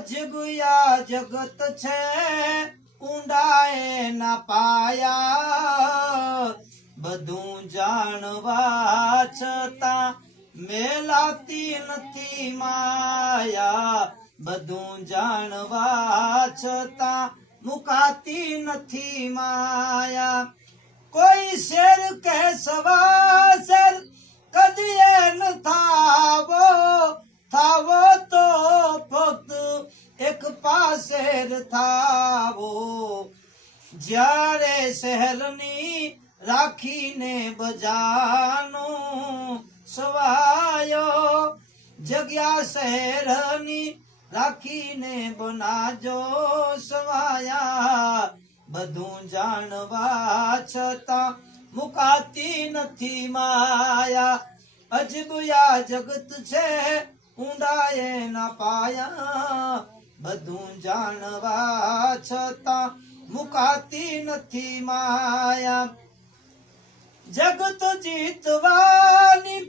અજબયા જગત છે ઊંડાએ ના પાયા, બધું જાણવા છતાં મેલાતી નથી માયા, બધું જાણવા છતાં મુકાતી નથી માયા। કોઈ શેર કે સવા શેર કદીએ ન થાવો, થાવો તો ફક્ત એક પાસેર થાવો। જ્યારે શહેરની રાખીને બજારનું સવાયો, જગ્યા શહેરની રાખીને બનાજો સવાયા, બધું જાણવા છતાં મુકાતી નથી માયા। અજબયા જગત છે ઊંડાએ ના પાયા, બધું જાણવા છતાં મુકાતી નથી માયા। જગત જીતવાની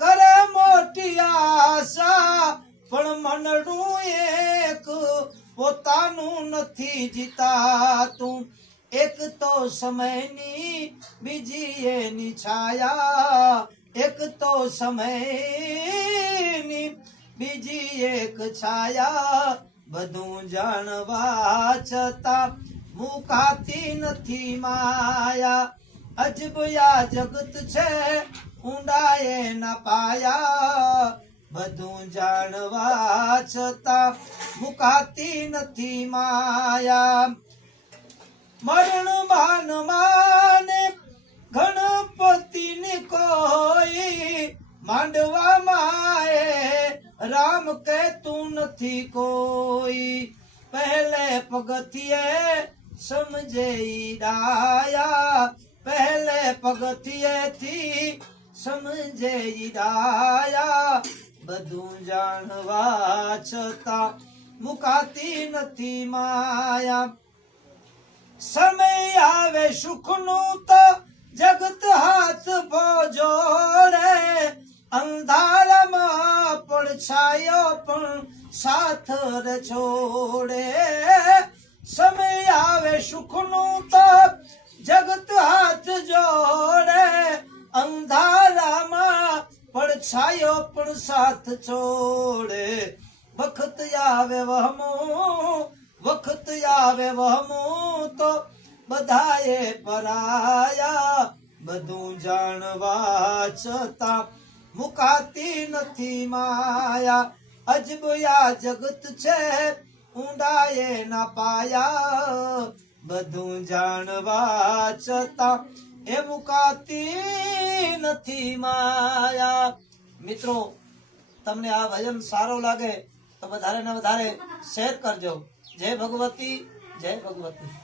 કરે મોટી આશા, પણ મનડું એક પોતાનું નથી જીતાતું। એક તો સમયની બીજી એની છાયા, એક તો સમયની બીજી એક છાયા, બધું જાણવા છતાં મુકાતી નથી માયા। અજબયા જગત છે ઊંડાએ ના પાયા, બધું જાણવા છતાં મુકાતી નથી માયા। મરણ માન માને ગણપતિ ની કોઈ, માંડવામાં રામ કહેતું નથી કોઈ। પહેલે પગથિયે સમજે ડાયા, પહેલે પગથિયેથી સમજે ડાયા, બધું જાણવા છતાં મુકાતી નથી માયા। સમય આવે સુખનું તો જગત હાથ જોડે, અંધારામાં પડછાયો પણ સાથ છોડે। સમય આવે સુખનું તો જગત હાથ જોડે, અંધારામાં પડછાયો પણ સાથ છોડે। વખત આવે વહમું, વખત આવે વહમું તો બધાએ પરાયા, બધું જાણવા છતાં મુકાતી નથી માયા। અજબયા જગત છે ઊંડાએ ના પાયા, બધું જાણવા છતાં એ મુકાતી નથી માયા। મિત્રો, તમને આ ભજન સારો લાગે તો વધારે ને વધારે શેર કરજો। જય ભગવતી, જય ભગવતી।